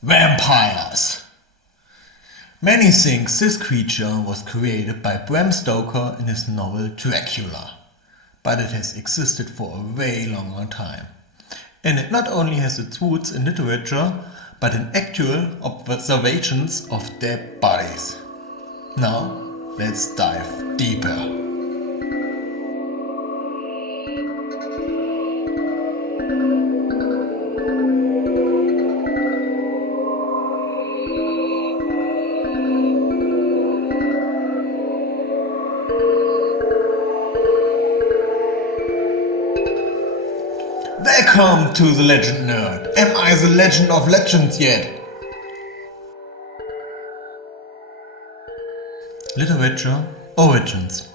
Vampires. Many think this creature was created by Bram Stoker in his novel Dracula, but it has existed for a way longer time. And it not only has its roots in literature, but in actual observations of dead bodies. Now, let's dive deeper. Welcome to the Legend Nerd. Am I the legend of legends yet? Literature origins.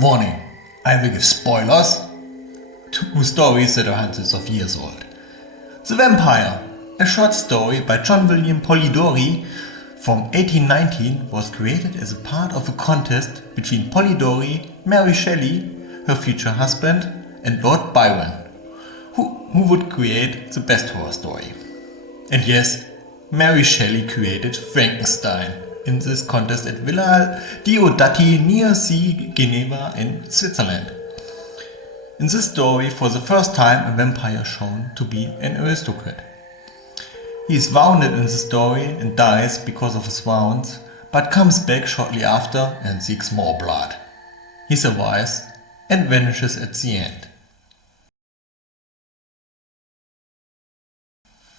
Warning, I will give spoilers. Two stories that are hundreds of years old. The Vampire, a short story by John William Polidori from 1819, was created as a part of a contest between Polidori, Mary Shelley, her future husband, and Lord Byron, who would create the best horror story. And yes, Mary Shelley created Frankenstein in this contest at Villa Diodati near Sea Geneva in Switzerland. In this story, for the first time, a vampire is shown to be an aristocrat. He is wounded in the story and dies because of his wounds, but comes back shortly after and seeks more blood. He survives and vanishes at the end.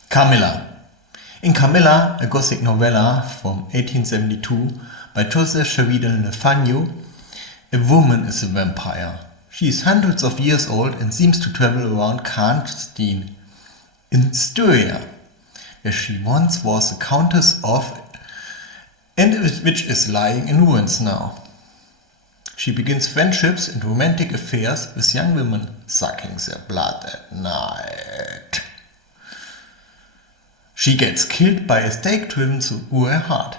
Camilla. In Camilla, a Gothic novella from 1872 by Joseph Sheridan Le Fanu, a woman is a vampire. She is hundreds of years old and seems to travel around Karnstein in Styria, where she once was a countess of and which is lying in ruins now. She begins friendships and romantic affairs with young women, sucking their blood at night. She gets killed by a stake driven through her heart,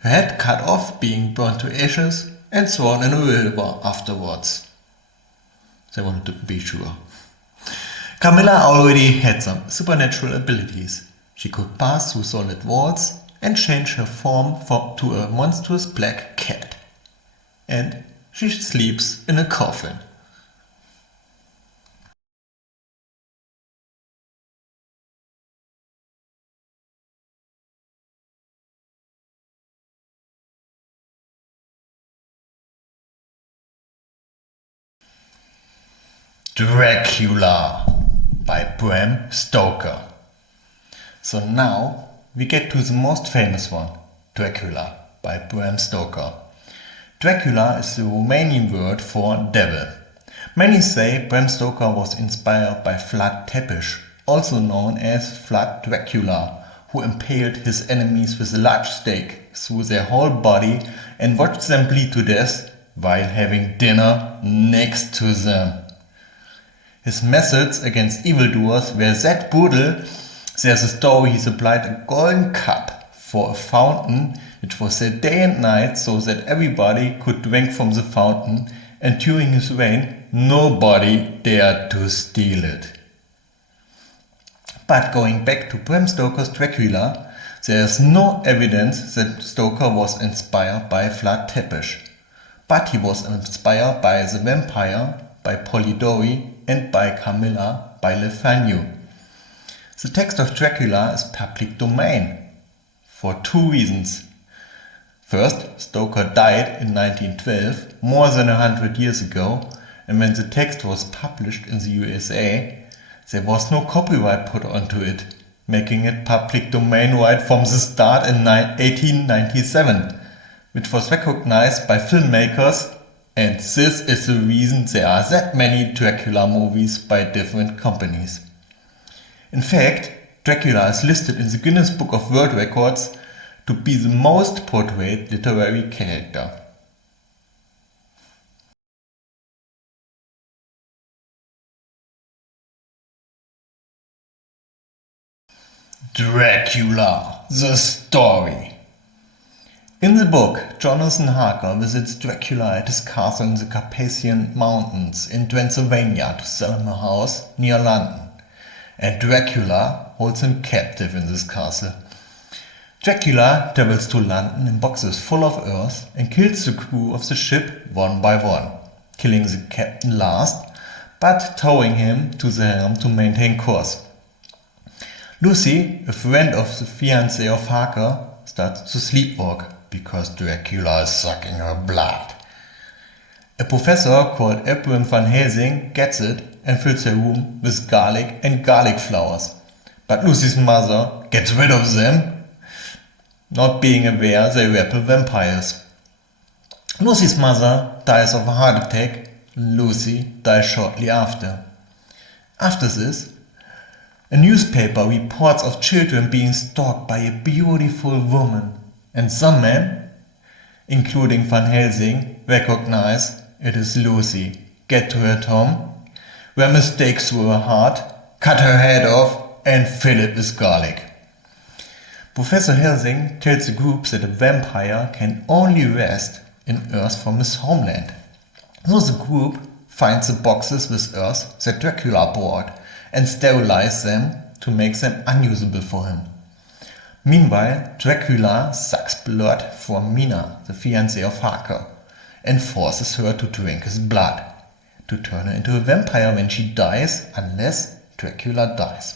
her head cut off, being burned to ashes and thrown in a river afterwards. They wanted to be sure. Camilla already had some supernatural abilities. She could pass through solid walls and change her form to a monstrous black cat. And she sleeps in a coffin. Dracula by Bram Stoker. So now we get to the most famous one, Dracula by Bram Stoker. Dracula is the Romanian word for devil. Many say Bram Stoker was inspired by Vlad Tepes, also known as Vlad Dracula, who impaled his enemies with a large stake through their whole body and watched them bleed to death while having dinner next to them. His methods against evildoers were that brutal. There's a story he supplied a golden cup for a fountain which was set day and night so that everybody could drink from the fountain, and during his reign nobody dared to steal it. But going back to Bram Stoker's Dracula, there is no evidence that Stoker was inspired by Vlad Tepes, but he was inspired by The Vampire by Polidori and by Camilla by Le Fanu. The text of Dracula is public domain for two reasons. First, Stoker died in 1912, more than 100 years ago, and when the text was published in the USA, there was no copyright put onto it, making it public domain right from the start in 1897, which was recognized by filmmakers. And this is the reason there are that many Dracula movies by different companies. In fact, Dracula is listed in the Guinness Book of World Records to be the most portrayed literary character. Dracula, the story. In the book, Jonathan Harker visits Dracula at his castle in the Carpathian Mountains in Transylvania to sell him a house near London. and Dracula holds him captive in this castle. Dracula travels to London in boxes full of earth and kills the crew of the ship one by one, killing the captain last, but towing him to the helm to maintain course. Lucy, a friend of the fiancé of Harker, starts to sleepwalk because Dracula is sucking her blood. A professor called Abram Van Helsing gets it and fills her room with garlic and garlic flowers. But Lucy's mother gets rid of them, not being aware they repel vampires. Lucy's mother dies of a heart attack. Lucy dies shortly after. After this, a newspaper reports of children being stalked by a beautiful woman, and some men, including Van Helsing, recognize it is Lucy, get to her tomb, where mistakes through her heart, cut her head off, and fill it with garlic. Professor Helsing tells the group that a vampire can only rest in earth from his homeland. So the group finds the boxes with earth that Dracula brought and sterilizes them to make them unusable for him. Meanwhile, Dracula sucks blood from Mina, the fiancée of Harker, and forces her to drink his blood, to turn her into a vampire when she dies, unless Dracula dies.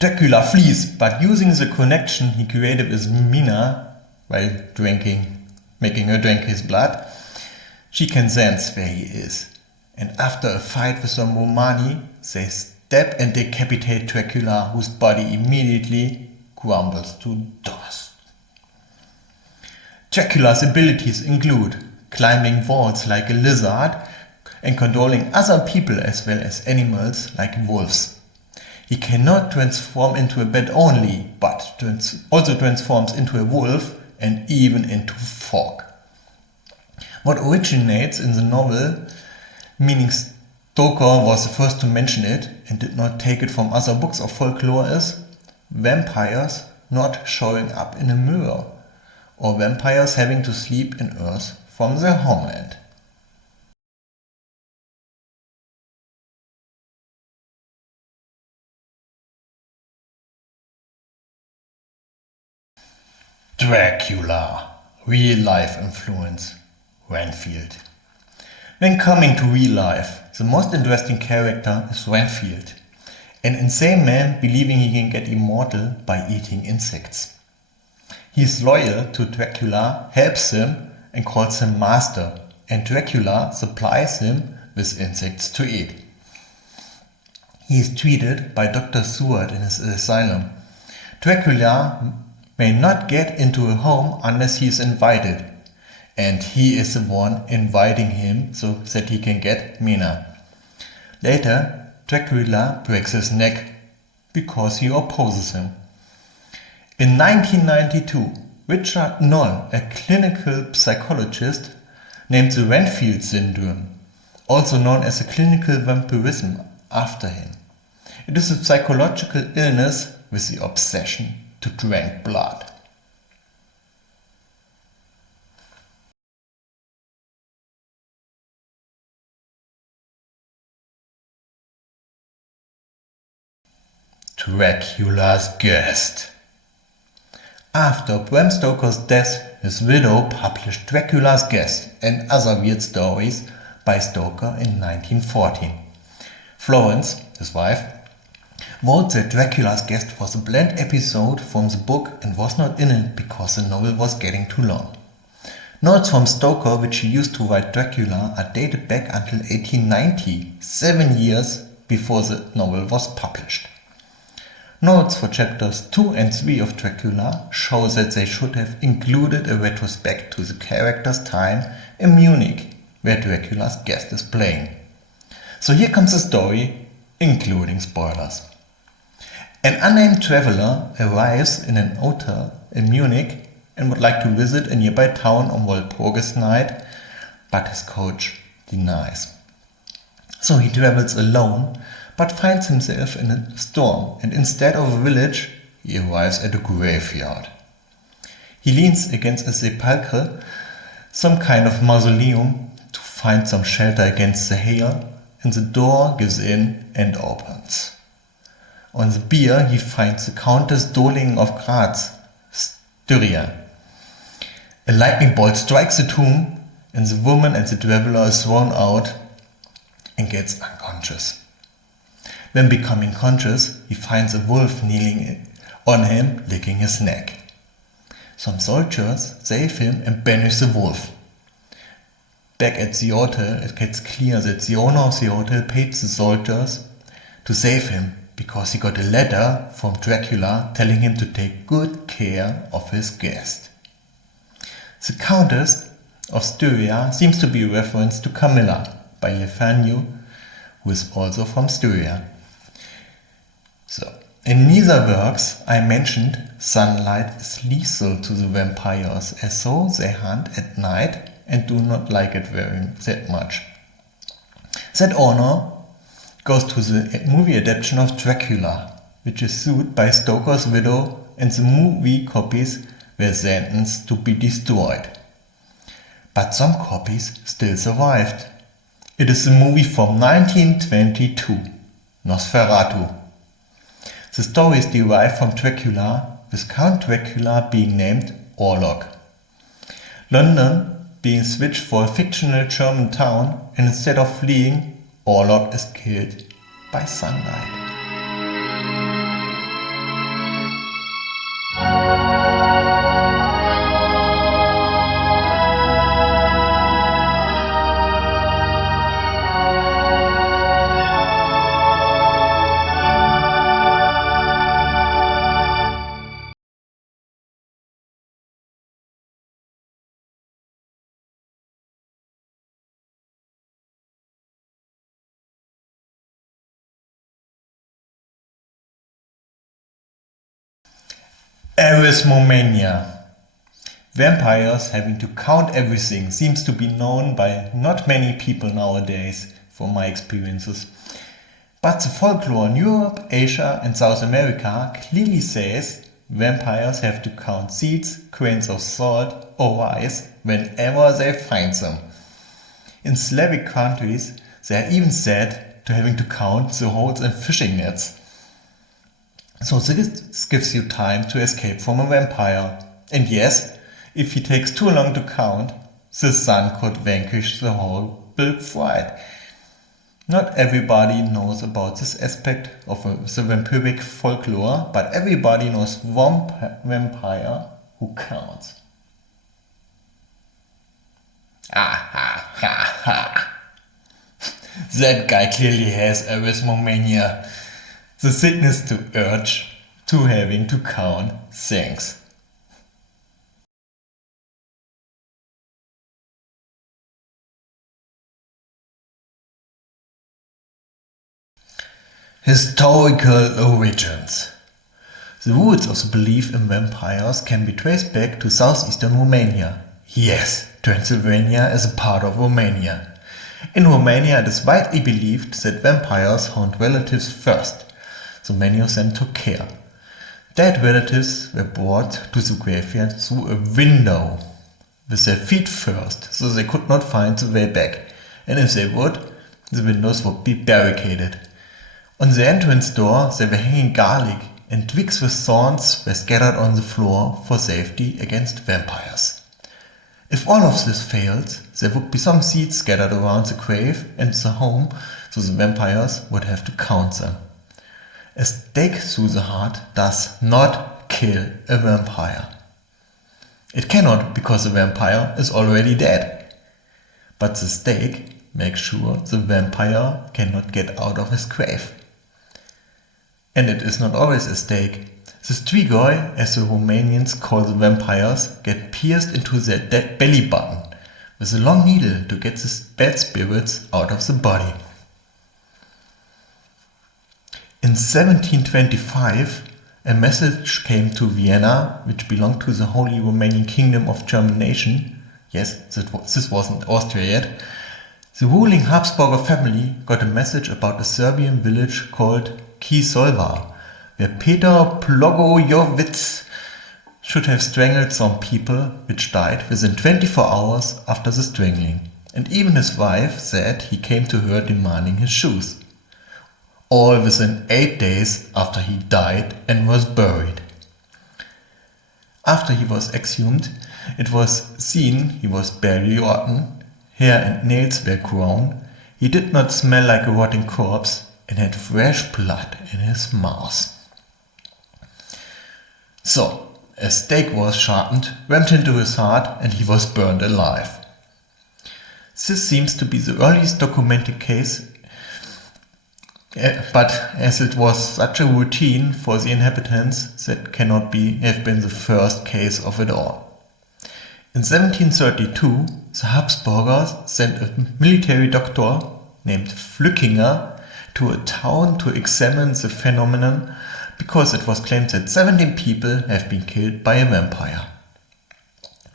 Dracula flees, but using the connection he created with Mina while making her drink his blood, she can sense where he is. And after a fight with some Romani, they stab and decapitate Dracula, whose body immediately crumbles to dust. Dracula's abilities include climbing walls like a lizard and controlling other people as well as animals like wolves. He cannot transform into a bat only, but also transforms into a wolf and even into fog. What originates in the novel, meaning Stoker was the first to mention it and did not take it from other books of folklore, is vampires not showing up in a mirror, or vampires having to sleep in earth from their homeland. Dracula, real life influence, Renfield. When coming to real life, the most interesting character is Renfield, an insane man believing he can get immortal by eating insects. He is loyal to Dracula, helps him and calls him master, and Dracula supplies him with insects to eat. He is treated by Dr. Seward in his asylum. Dracula may not get into a home unless he is invited, and he is the one inviting him so that he can get Mina. Later, Dracula breaks his neck because he opposes him. In 1992, Richard Noll, a clinical psychologist, named the Renfield syndrome, also known as a clinical vampirism, after him. It is a psychological illness with the obsession to drink blood. Dracula's guest. After Bram Stoker's death, his widow published Dracula's Guest and Other Weird Stories by Stoker in 1914. Florence, his wife, wrote that Dracula's Guest was a blend episode from the book and was not in it because the novel was getting too long. Notes from Stoker, which he used to write Dracula, are dated back until 1890, 7 years before the novel was published. Notes for chapters 2 and 3 of Dracula show that they should have included a retrospect to the character's time in Munich, where Dracula's Guest is playing. So here comes the story, including spoilers. An unnamed traveler arrives in an hotel in Munich and would like to visit a nearby town on Walpurgis night, but his coach denies. So he travels alone, but finds himself in a storm, and instead of a village, he arrives at a graveyard. He leans against a sepulchre, some kind of mausoleum, to find some shelter against the hail, and the door gives in and opens. On the bier he finds the Countess Doling of Graz, Styria. A lightning bolt strikes the tomb, and the woman and the traveler is thrown out and gets unconscious. Then becoming conscious, he finds a wolf kneeling on him, licking his neck. Some soldiers save him and banish the wolf. Back at the hotel, it gets clear that the owner of the hotel paid the soldiers to save him because he got a letter from Dracula telling him to take good care of his guest. The Countess of Styria seems to be a reference to Camilla by Fanu, who is also from Styria. So, in neither works I mentioned sunlight is lethal to the vampires, as so they hunt at night and do not like it that much. That honor goes to the movie adaptation of Dracula, which is sued by Stoker's widow, and the movie copies were sentenced to be destroyed. But some copies still survived. It is the movie from 1922, Nosferatu. The story is derived from Dracula, with Count Dracula being named Orlok. London being switched for a fictional German town, and instead of fleeing, Orlok is killed by sunlight. Arithmomania. Vampires having to count everything seems to be known by not many people nowadays, from my experiences. But the folklore in Europe, Asia and South America clearly says vampires have to count seeds, grains of salt or rice whenever they find them. In Slavic countries, they are even said to having to count the holes in fishing nets. So this gives you time to escape from a vampire. And yes, if he takes too long to count, the sun could vanquish the whole Bilk fright. Not everybody knows about this aspect of the vampiric folklore, but everybody knows vampire who counts. Ah ha ha ha. That guy clearly has arithmomania. The sickness to urge to having to count things. Historical origins. The roots of the belief in vampires can be traced back to southeastern Romania. Yes, Transylvania is a part of Romania. In Romania, it is widely believed that vampires haunt relatives first, so many of them took care. Dead relatives were brought to the graveyard through a window, with their feet first, so they could not find the way back, and if they would, the windows would be barricaded. On the entrance door they were hanging garlic, and twigs with thorns were scattered on the floor for safety against vampires. If all of this failed, there would be some seeds scattered around the grave and the home, so the vampires would have to count them. A stake through the heart does not kill a vampire. It cannot, because the vampire is already dead. But the stake makes sure the vampire cannot get out of his grave. And it is not always a stake. The strigoi, as the Romanians call the vampires, get pierced into their dead belly button with a long needle to get the bad spirits out of the body. In 1725, a message came to Vienna, which belonged to the Holy Romanian Kingdom of German nation. Yes, this wasn't Austria yet. The ruling Habsburger family got a message about a Serbian village called Kisolva, where Peter Blagojevich should have strangled some people, which died within 24 hours after the strangling. and even his wife said he came to her demanding his shoes. All within 8 days after he died and was buried. After he was exhumed, it was seen he was barely rotten, hair and nails were grown, he did not smell like a rotting corpse, and had fresh blood in his mouth. So, a stake was sharpened, rammed into his heart, and he was burned alive. This seems to be the earliest documented case, but as it was such a routine for the inhabitants, that cannot have been the first case of it all. In 1732, the Habsburgers sent a military doctor named Flückinger to a town to examine the phenomenon because it was claimed that 17 people have been killed by a vampire.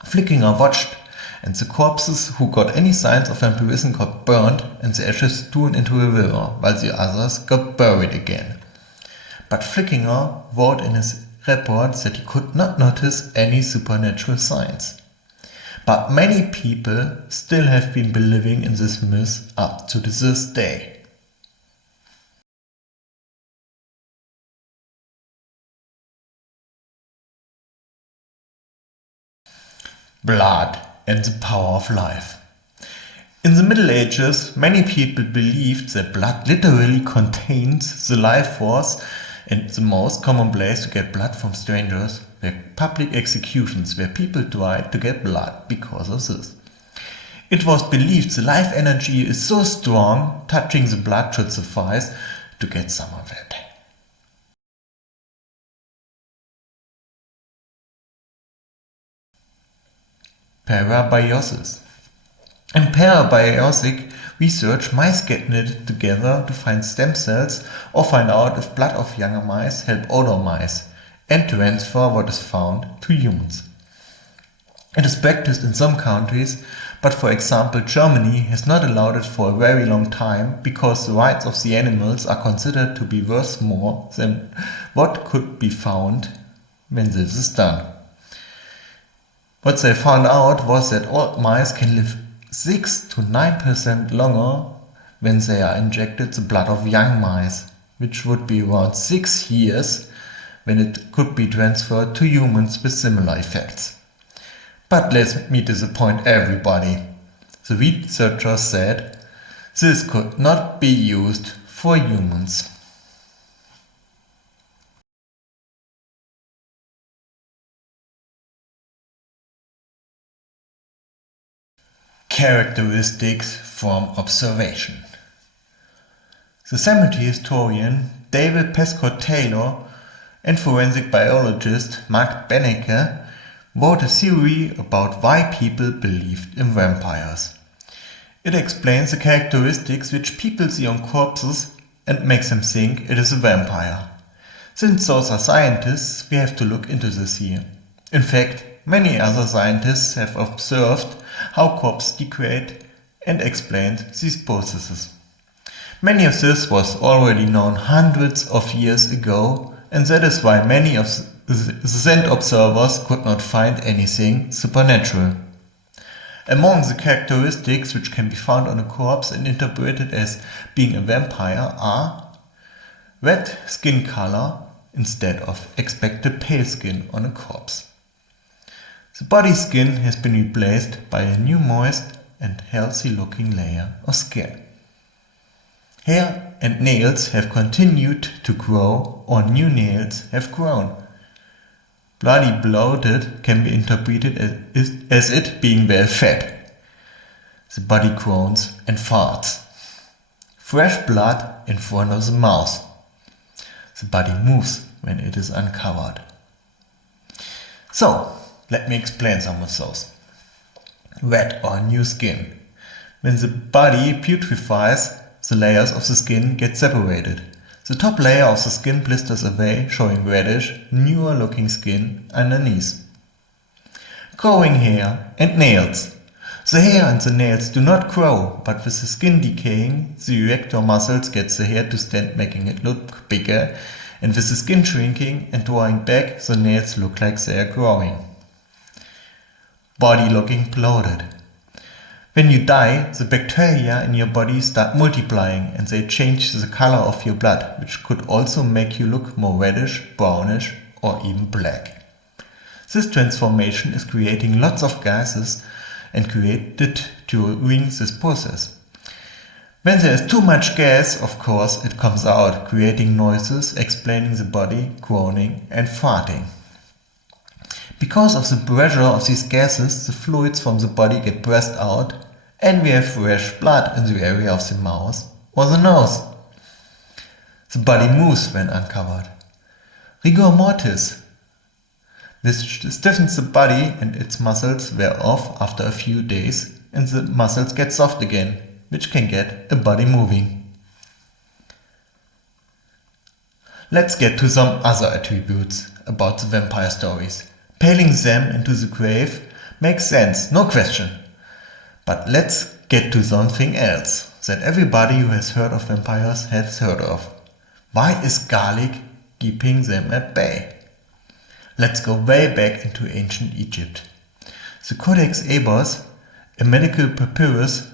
Flückinger watched, and the corpses who got any signs of vampirism got burned and the ashes thrown into a river, while the others got buried again. But Flückinger wrote in his report that he could not notice any supernatural signs. But many people still have been believing in this myth up to this day. Blood and the power of life. In the Middle Ages, many people believed that blood literally contains the life force, and the most common place to get blood from strangers were public executions where people tried to get blood because of this. It was believed the life energy is so strong, touching the blood should suffice to get some of it. Parabiosis. In parabiotic research, mice get knitted together to find stem cells or find out if blood of younger mice help older mice and transfer what is found to humans. It is practiced in some countries, but for example Germany has not allowed it for a very long time because the rights of the animals are considered to be worth more than what could be found when this is done. What they found out was that old mice can live 6 to 9% longer when they are injected the blood of young mice, which would be around 6 years when it could be transferred to humans with similar effects. But let me disappoint everybody. The researchers said this could not be used for humans. Characteristics from observation. The cemetery historian David Prescott Taylor and forensic biologist Mark Benecke wrote a theory about why people believed in vampires. It explains the characteristics which people see on corpses and makes them think it is a vampire. Since those are scientists, we have to look into this here. In fact, many other scientists have observed how corpses degrade and explained these processes. Many of this was already known hundreds of years ago, and that is why many of the scent observers could not find anything supernatural. Among the characteristics which can be found on a corpse and interpreted as being a vampire are red skin color instead of expected pale skin on a corpse. The body skin has been replaced by a new moist and healthy looking layer of skin. Hair and nails have continued to grow, or new nails have grown. Bloody bloated can be interpreted as it being well fed. The body groans and farts. Fresh blood in front of the mouth. The body moves when it is uncovered. So, let me explain some of those. Red or new skin. When the body putrefies, the layers of the skin get separated. The top layer of the skin blisters away, showing reddish, newer looking skin underneath. Growing hair and nails. The hair and the nails do not grow, but with the skin decaying, the erector muscles get the hair to stand, making it look bigger, and with the skin shrinking and drawing back, the nails look like they are growing. Body looking bloated. When you die, the bacteria in your body start multiplying and they change the color of your blood, which could also make you look more reddish, brownish, or even black. This transformation is creating lots of gases and created during this process. When there is too much gas, of course, it comes out, creating noises, explaining the body, groaning and farting. Because of the pressure of these gases, the fluids from the body get pressed out and we have fresh blood in the area of the mouth or the nose. The body moves when uncovered. Rigor mortis. This stiffens the body and its muscles wear off after a few days and the muscles get soft again, which can get a body moving. Let's get to some other attributes about the vampire stories. Paling them into the grave makes sense, no question. But let's get to something else that everybody who has heard of vampires has heard of. Why is garlic keeping them at bay? Let's go way back into ancient Egypt. The Codex Abos, a medical papyrus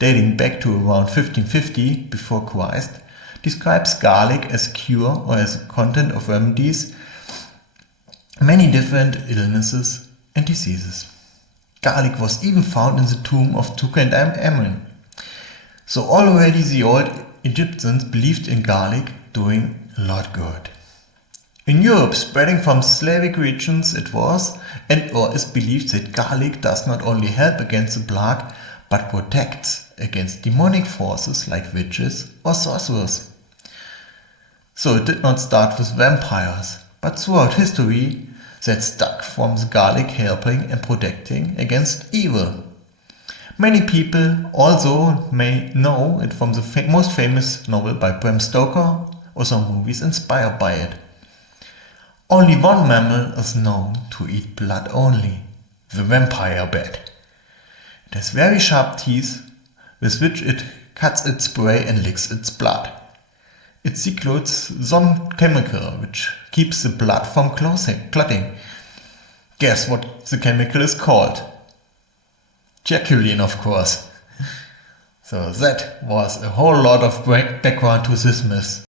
dating back to around 1550 before Christ, describes garlic as a cure or as a content of remedies many different illnesses and diseases. Garlic was even found in the tomb of Tutankhamun. So already the old Egyptians believed in garlic doing a lot good. In Europe, spreading from Slavic regions, it was and or is believed that garlic does not only help against the plague, but protects against demonic forces like witches or sorcerers. So it did not start with vampires, but throughout history that stuck from the garlic helping and protecting against evil. Many people also may know it from the most famous novel by Bram Stoker or some movies inspired by it. Only one mammal is known to eat blood only, the vampire bat. It has very sharp teeth with which it cuts its prey and licks its blood. It secretes some chemical which keeps the blood from clotting. Guess what the chemical is called? Dracula, of course. So that was a whole lot of background to this myth.